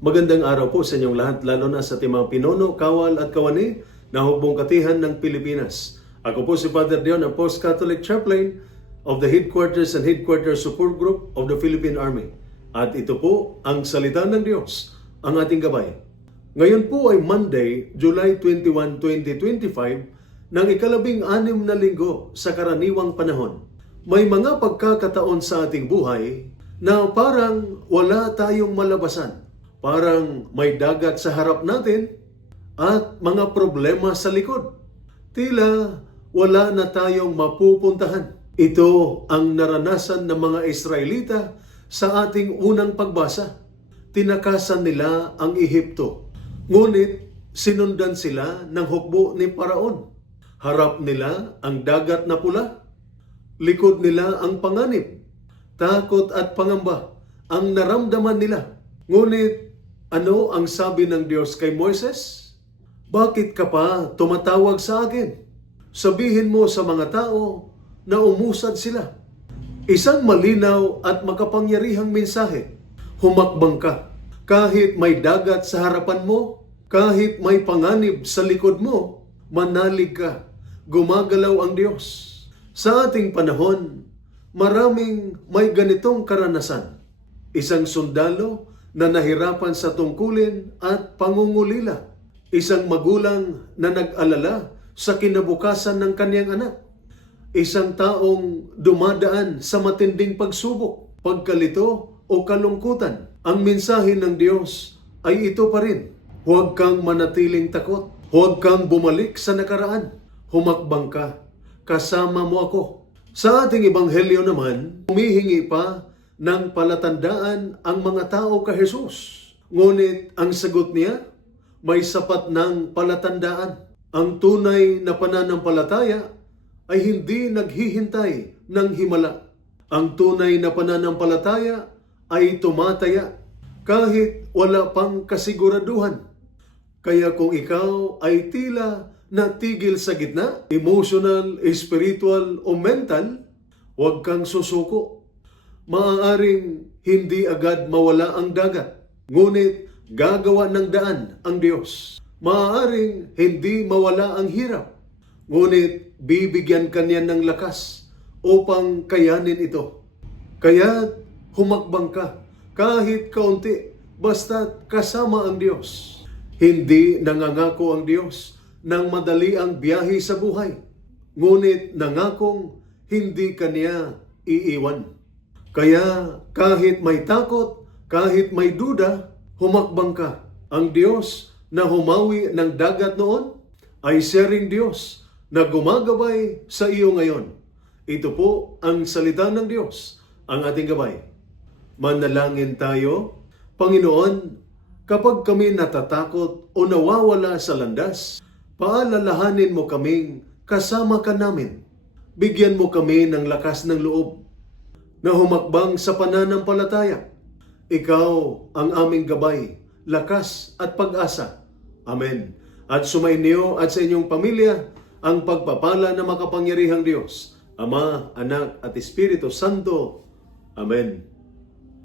Magandang araw po sa inyong lahat, lalo na sa ating mga pinuno, kawal at kawani na hukbong katihan ng Pilipinas. Ako po si Father Dion, ang Post-Catholic Chaplain of the Headquarters and Headquarters Support Group of the Philippine Army. At ito po ang salita ng Diyos, ang ating gabay. Ngayon po ay Monday, July 21, 2025, ng ika-16 na linggo sa karaniwang panahon. May mga pagkakataon sa ating buhay na parang wala tayong malabasan. Parang may dagat sa harap natin at mga problema sa likod. Tila wala na tayong mapupuntahan. Ito ang naranasan ng mga Israelita sa ating unang pagbasa. Tinakasan nila ang Ehipto. Ngunit sinundan sila ng hukbo ni Paraon. Harap nila ang dagat na pula. Likod nila ang panganib. Takot at pangamba ang naramdaman nila. Ngunit ano ang sabi ng Diyos kay Moises? Bakit ka pa tumatawag sa akin? Sabihin mo sa mga tao na umusad sila. Isang malinaw at makapangyarihang mensahe. Humakbang ka. Kahit may dagat sa harapan mo, kahit may panganib sa likod mo, manalig ka. Gumagalaw ang Diyos. Sa ating panahon, maraming may ganitong karanasan. Isang sundalo na nahirapan sa tungkulin at pangungulila. Isang magulang na nag-alala sa kinabukasan ng kaniyang anak. Isang taong dumadaan sa matinding pagsubok, pagkalito o kalungkutan. Ang mensahe ng Diyos ay ito pa rin. Huwag kang manatiling takot. Huwag kang bumalik sa nakaraan. Humakbang ka. Kasama mo ako. Sa ating ebanghelyo naman, humihingi pa ng palatandaan ang mga tao kay Jesus. Ngunit ang sagot niya, may sapat ng palatandaan. Ang tunay na pananampalataya ay hindi naghihintay ng himala. Ang tunay na pananampalataya ay tumataya kahit wala pang kasiguraduhan. Kaya kung ikaw ay tila natigil sa gitna, emotional, spiritual o mental, huwag kang susuko. Maaaring hindi agad mawala ang dagat, ngunit gagawa ng daan ang Diyos. Maaaring hindi mawala ang hirap, ngunit bibigyan ka niya ng lakas upang kayanin ito. Kaya humakbang ka kahit kaunti, basta't kasama ang Diyos. Hindi nangangako ang Diyos ng madali ang biyahe sa buhay, ngunit nangakong hindi kaniya iiwan. Kaya kahit may takot, kahit may duda, humakbang ka. Ang Diyos na humawi ng dagat noon ay siya ring Diyos na gumagabay sa iyo ngayon. Ito po ang salita ng Diyos, ang ating gabay. Manalangin tayo. Panginoon, kapag kami natatakot o nawawala sa landas, paalalahanin mo kaming kasama ka namin. Bigyan mo kami ng lakas ng loob na humakbang sa pananampalataya. Ikaw ang aming gabay, lakas at pag-asa. Amen. At sumainyo at sa inyong pamilya ang pagpapala ng makapangyarihang Diyos, Ama, Anak at Espiritu Santo. Amen.